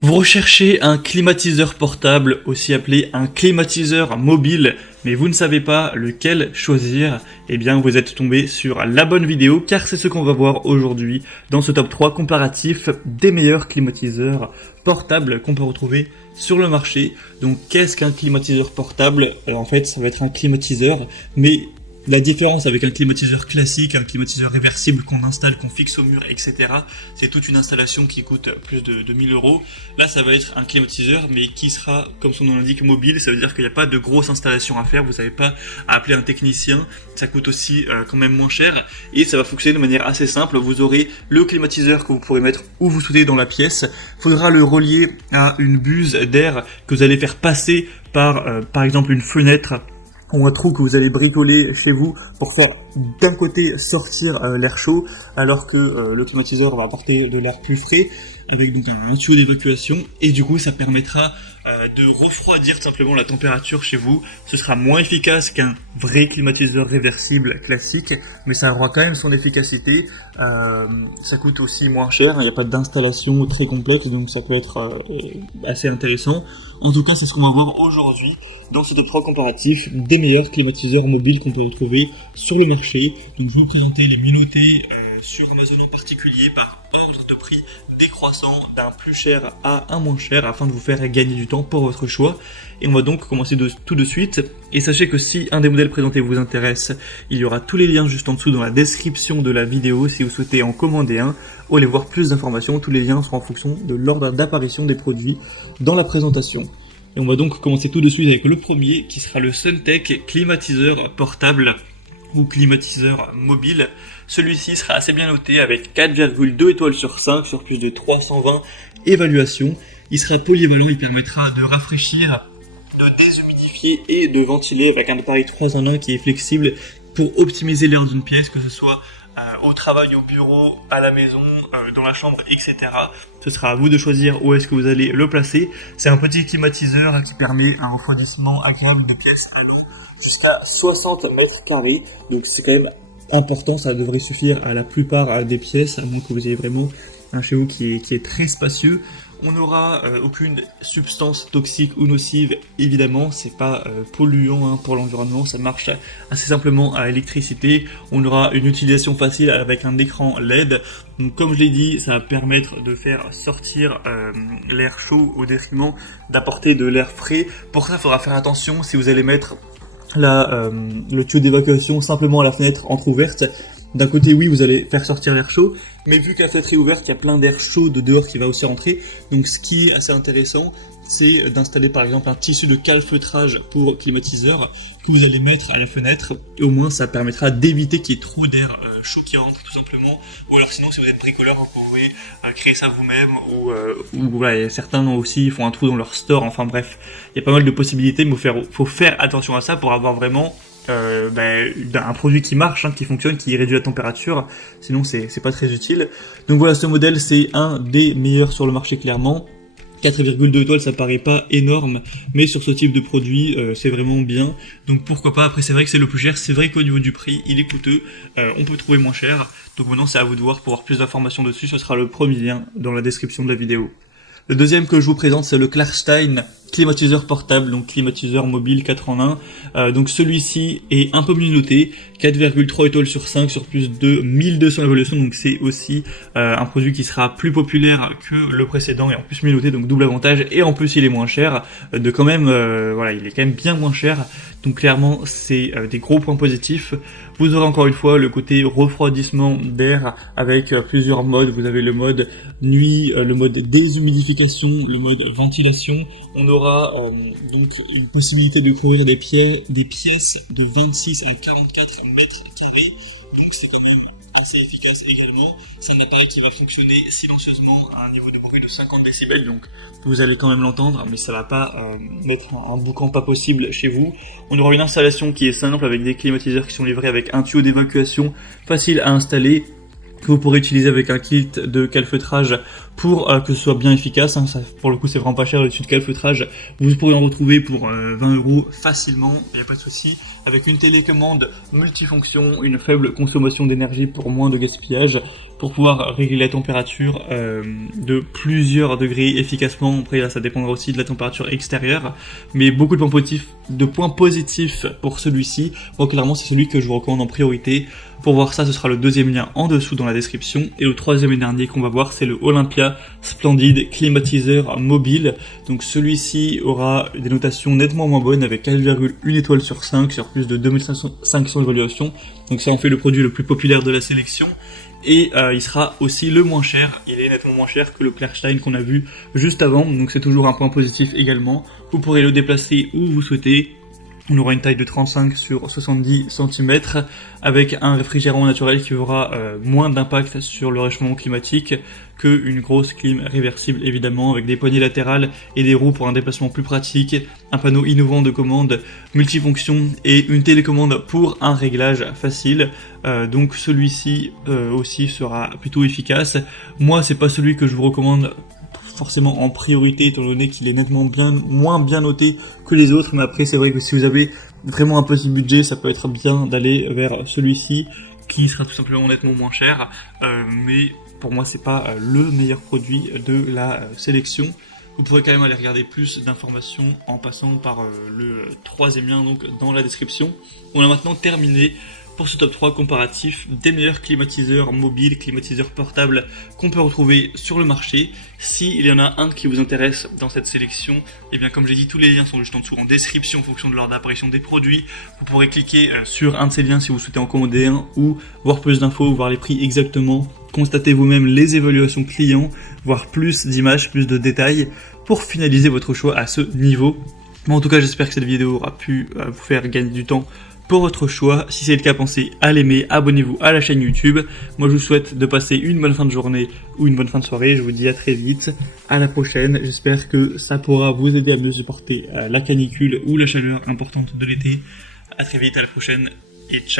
Vous recherchez un climatiseur portable, aussi appelé un climatiseur mobile, mais vous ne savez pas lequel choisir. Eh bien, vous êtes tombé sur la bonne vidéo, car c'est ce qu'on va voir aujourd'hui dans ce top 3 comparatif des meilleurs climatiseurs portables qu'on peut retrouver sur le marché. Donc, qu'est-ce qu'un climatiseur portable? En fait, ça va être un climatiseur, mais la différence avec un climatiseur classique, un climatiseur réversible qu'on installe, qu'on fixe au mur, etc., c'est toute une installation qui coûte plus de 1000 euros. Là, ça va être un climatiseur, mais qui sera, comme son nom l'indique, mobile. Ça veut dire qu'il n'y a pas de grosse installation à faire. Vous n'avez pas à appeler un technicien. Ça coûte aussi quand même moins cher. Et ça va fonctionner de manière assez simple. Vous aurez le climatiseur que vous pourrez mettre où vous souhaitez dans la pièce. Il faudra le relier à une buse d'air que vous allez faire passer par exemple, une fenêtre ou un trou que vous allez bricoler chez vous pour faire d'un côté sortir l'air chaud, alors que le climatiseur va apporter de l'air plus frais, avec donc un tuyau d'évacuation, et du coup ça permettra de refroidir simplement la température chez vous. Ce sera moins efficace qu'un vrai climatiseur réversible classique, mais ça aura quand même son efficacité. Ça coûte aussi moins cher, il n'y a pas d'installation très complexe, donc ça peut être assez intéressant. En tout cas, c'est ce qu'on va voir aujourd'hui dans ce top 3 comparatif des meilleurs climatiseurs mobiles qu'on peut retrouver sur le marché. Donc je vais vous présenter les mieux-notés sur Amazon en particulier par ordre de prix décroissant d'un plus cher à un moins cher afin de vous faire gagner du temps pour votre choix. Et on va donc commencer tout de suite. Et sachez que si un des modèles présentés vous intéresse, il y aura tous les liens juste en dessous dans la description de la vidéo si vous souhaitez en commander un ou aller voir plus d'informations. Tous les liens seront en fonction de l'ordre d'apparition des produits dans la présentation. Et on va donc commencer tout de suite avec le premier qui sera le Suntech climatiseur portable ou climatiseur mobile. Celui-ci sera assez bien noté avec 4,2 étoiles sur 5 sur plus de 320 évaluations. Il sera polyvalent, il permettra de rafraîchir, de déshumidifier et de ventiler avec un appareil 3 en 1 qui est flexible pour optimiser l'air d'une pièce, que ce soit au travail, au bureau, à la maison, dans la chambre, etc. Ce sera à vous de choisir où est-ce que vous allez le placer. C'est un petit climatiseur qui permet un refroidissement agréable de pièces allant jusqu'à 60 mètres carrés. Donc c'est quand même important, ça devrait suffire à la plupart des pièces, à moins que vous ayez vraiment un chez vous qui est très spacieux. On n'aura aucune substance toxique ou nocive, évidemment, c'est pas polluant pour l'environnement, ça marche assez simplement à l'électricité. On aura une utilisation facile avec un écran LED. Donc comme je l'ai dit, ça va permettre de faire sortir l'air chaud au détriment d'apporter de l'air frais. Pour ça, il faudra faire attention si vous allez mettre le tuyau d'évacuation simplement à la fenêtre entrouverte. D'un côté, oui, vous allez faire sortir l'air chaud, mais vu que la fenêtre est ouverte, il y a plein d'air chaud de dehors qui va aussi rentrer. Donc ce qui est assez intéressant, c'est d'installer par exemple un tissu de calfeutrage pour climatiseur que vous allez mettre à la fenêtre. Et au moins, ça permettra d'éviter qu'il y ait trop d'air chaud qui rentre tout simplement. Ou alors sinon, si vous êtes bricoleur, vous pouvez créer ça vous-même. Ou voilà, certains aussi font un trou dans leur store. Enfin bref, il y a pas mal de possibilités, mais faut faire attention à ça pour avoir vraiment un produit qui marche, qui fonctionne, qui réduit la température, sinon c'est pas très utile. Donc voilà, ce modèle c'est un des meilleurs sur le marché clairement. 4,2 étoiles, ça paraît pas énorme, mais sur ce type de produit, c'est vraiment bien. Donc pourquoi pas. Après, c'est vrai que c'est le plus cher, c'est vrai qu'au niveau du prix, il est coûteux, on peut trouver moins cher. Donc maintenant, c'est à vous de voir. Pour avoir plus d'informations dessus, ce sera le premier lien dans la description de la vidéo. Le deuxième que je vous présente, c'est le Klarstein climatiseur portable, donc climatiseur mobile 4 en 1. Donc celui-ci est un peu mieux noté, 4,3 étoiles sur 5 sur plus de 1200 évaluations, donc c'est aussi un produit qui sera plus populaire que le précédent et en plus mieux noté, donc double avantage, et en plus il est moins cher, il est quand même bien moins cher, donc clairement c'est des gros points positifs. Vous aurez encore une fois le côté refroidissement d'air avec plusieurs modes. Vous avez le mode nuit, le mode déshumidification, le mode ventilation. On aura donc une possibilité de couvrir des pièces de 26 à 44 mètres carrés. Donc c'est quand même assez efficace également. C'est un appareil qui va fonctionner silencieusement à un niveau de bruit de 50 décibels, donc vous allez quand même l'entendre, mais ça va pas mettre un boucan pas possible chez vous. On aura une installation qui est simple avec des climatiseurs qui sont livrés avec un tuyau d'évacuation facile à installer. que vous pourrez utiliser avec un kit de calfeutrage pour que ce soit bien efficace. Ça, pour le coup, c'est vraiment pas cher le dessus de calfeutrage. Vous pourrez en retrouver pour 20 € facilement, il n'y a pas de souci. Avec une télécommande multifonction, une faible consommation d'énergie pour moins de gaspillage, pour pouvoir régler la température de plusieurs degrés efficacement. Après là, ça dépendra aussi de la température extérieure, mais beaucoup de points positifs pour celui-ci. Moi, clairement, c'est celui que je vous recommande en priorité. Pour voir ça, ce sera le deuxième lien en dessous dans la description. Et le troisième et dernier qu'on va voir, c'est le Olympia Splendid climatiseur mobile. Donc celui-ci aura des notations nettement moins bonnes avec 4,1 étoiles sur 5 sur plus de 2500 évaluations. Donc ça en fait le produit le plus populaire de la sélection. Et il sera aussi le moins cher. Il est nettement moins cher que le Klarstein qu'on a vu juste avant. Donc c'est toujours un point positif également. Vous pourrez le déplacer où vous souhaitez. On aura une taille de 35 sur 70 cm avec un réfrigérant naturel qui aura moins d'impact sur le réchauffement climatique qu'une grosse clim réversible évidemment, avec des poignées latérales et des roues pour un déplacement plus pratique, un panneau innovant de commande multifonction et une télécommande pour un réglage facile. Donc celui-ci aussi sera plutôt efficace. Moi, c'est pas celui que je vous recommande forcément en priorité étant donné qu'il est nettement moins bien noté que les autres, mais après c'est vrai que si vous avez vraiment un petit budget, ça peut être bien d'aller vers celui-ci qui sera tout simplement nettement moins cher, mais pour moi c'est pas le meilleur produit de la sélection. Vous pourrez quand même aller regarder plus d'informations en passant par le troisième lien donc dans la description. On a maintenant terminé pour ce top 3 comparatif des meilleurs climatiseurs mobiles, climatiseurs portables qu'on peut retrouver sur le marché. S'il y en a un qui vous intéresse dans cette sélection, et bien comme j'ai dit, tous les liens sont juste en dessous en description en fonction de l'ordre d'apparition des produits. Vous pourrez cliquer sur un de ces liens si vous souhaitez en commander un ou voir plus d'infos, voir les prix exactement, constater vous-même les évaluations clients, voir plus d'images, plus de détails pour finaliser votre choix à ce niveau. Moi en tout cas, j'espère que cette vidéo aura pu vous faire gagner du temps pour votre choix. Si c'est le cas, pensez à l'aimer, abonnez-vous à la chaîne YouTube. Moi je vous souhaite de passer une bonne fin de journée ou une bonne fin de soirée. Je vous dis à très vite, à la prochaine. J'espère que ça pourra vous aider à mieux supporter la canicule ou la chaleur importante de l'été. À très vite, à la prochaine et ciao.